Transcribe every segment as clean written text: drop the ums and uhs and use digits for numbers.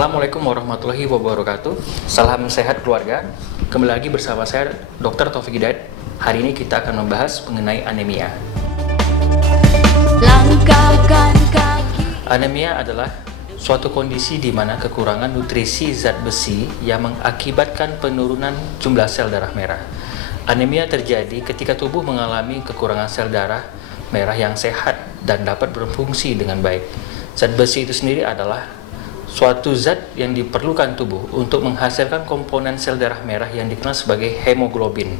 Assalamualaikum warahmatullahi wabarakatuh. Salam sehat keluarga. Kembali lagi bersama saya Dr. Taufik Hidayat. Hari ini kita akan membahas mengenai anemia. Anemia adalah suatu kondisi di mana kekurangan nutrisi zat besi yang mengakibatkan penurunan jumlah sel darah merah. Anemia terjadi ketika tubuh mengalami kekurangan sel darah merah yang sehat dan dapat berfungsi dengan baik. Zat besi itu sendiri adalah suatu zat yang diperlukan tubuh untuk menghasilkan komponen sel darah merah yang dikenal sebagai hemoglobin,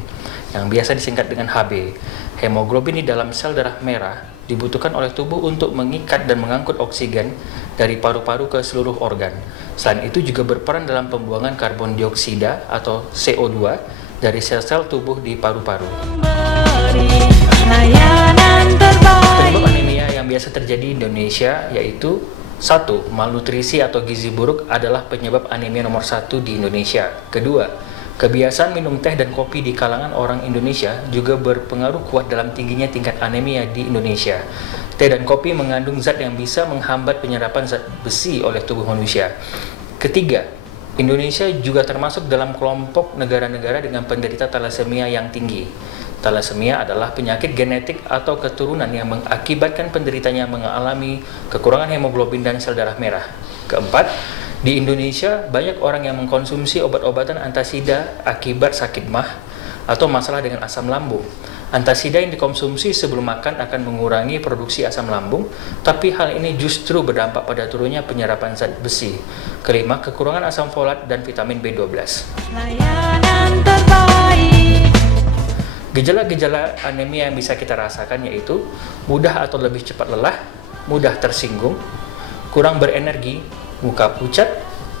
yang biasa disingkat dengan Hb. Hemoglobin di dalam sel darah merah dibutuhkan oleh tubuh untuk mengikat dan mengangkut oksigen dari paru-paru ke seluruh organ. Selain itu juga berperan dalam pembuangan karbon dioksida atau CO2 dari sel-sel tubuh di paru-paru. Penyebab anemia yang biasa terjadi di Indonesia yaitu 1. Malnutrisi atau gizi buruk adalah penyebab anemia nomor 1 di Indonesia. Kedua, kebiasaan minum teh dan kopi di kalangan orang Indonesia juga berpengaruh kuat dalam tingginya tingkat anemia di Indonesia. Teh dan kopi mengandung zat yang bisa menghambat penyerapan zat besi oleh tubuh manusia. Ketiga, Indonesia juga termasuk dalam kelompok negara-negara dengan penderita talasemia yang tinggi. Talasemia adalah penyakit genetik atau keturunan yang mengakibatkan penderitanya mengalami kekurangan hemoglobin dan sel darah merah. Keempat, di Indonesia banyak orang yang mengkonsumsi obat-obatan antasida akibat sakit mah atau masalah dengan asam lambung. Antasida yang dikonsumsi sebelum makan akan mengurangi produksi asam lambung, tapi hal ini justru berdampak pada turunnya penyerapan zat besi. Kelima, kekurangan asam folat dan vitamin B12. Gejala-gejala anemia yang bisa kita rasakan yaitu mudah atau lebih cepat lelah, mudah tersinggung, kurang berenergi, muka pucat,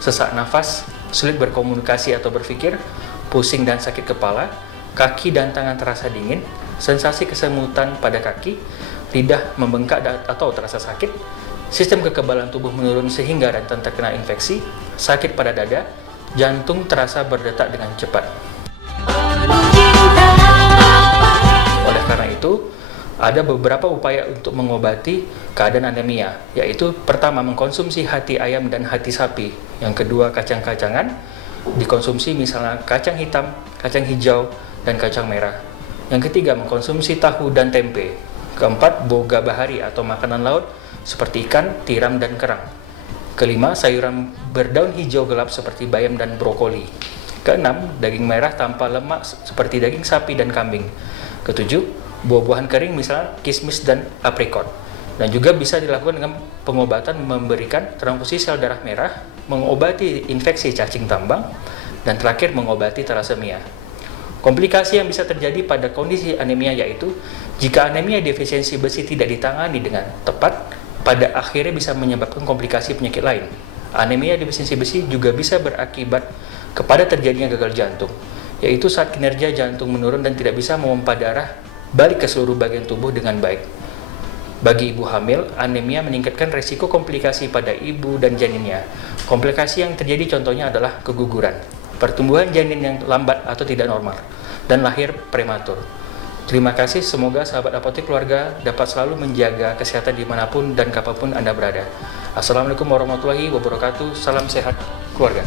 sesak nafas, sulit berkomunikasi atau berpikir, pusing dan sakit kepala, kaki dan tangan terasa dingin, sensasi kesemutan pada kaki, lidah membengkak atau terasa sakit, sistem kekebalan tubuh menurun sehingga rentan terkena infeksi, sakit pada dada, jantung terasa berdetak dengan cepat. Oleh karena itu, ada beberapa upaya untuk mengobati keadaan anemia, yaitu pertama mengkonsumsi hati ayam dan hati sapi, yang kedua kacang-kacangan, dikonsumsi misalnya kacang hitam, kacang hijau, dan kacang merah. Yang ketiga mengkonsumsi tahu dan tempe. Keempat, boga bahari atau makanan laut seperti ikan, tiram, dan kerang. Kelima, sayuran berdaun hijau gelap seperti bayam dan brokoli. Keenam, daging merah tanpa lemak seperti daging sapi dan kambing. Ketujuh, buah-buahan kering misalnya kismis dan aprikot. Dan juga bisa dilakukan dengan pengobatan memberikan transfusi sel darah merah, mengobati infeksi cacing tambang, dan terakhir mengobati talasemia. Komplikasi yang bisa terjadi pada kondisi anemia yaitu jika anemia defisiensi besi tidak ditangani dengan tepat, pada akhirnya bisa menyebabkan komplikasi penyakit lain. Anemia defisiensi besi juga bisa berakibat kepada terjadinya gagal jantung, yaitu saat kinerja jantung menurun dan tidak bisa memompa darah balik ke seluruh bagian tubuh dengan baik. Bagi ibu hamil, anemia meningkatkan resiko komplikasi pada ibu dan janinnya. Komplikasi yang terjadi contohnya adalah keguguran, pertumbuhan janin yang lambat atau tidak normal, dan lahir prematur. Terima kasih, semoga sahabat apotek keluarga dapat selalu menjaga kesehatan dimanapun dan kapanpun Anda berada. Assalamualaikum warahmatullahi wabarakatuh, salam sehat keluarga.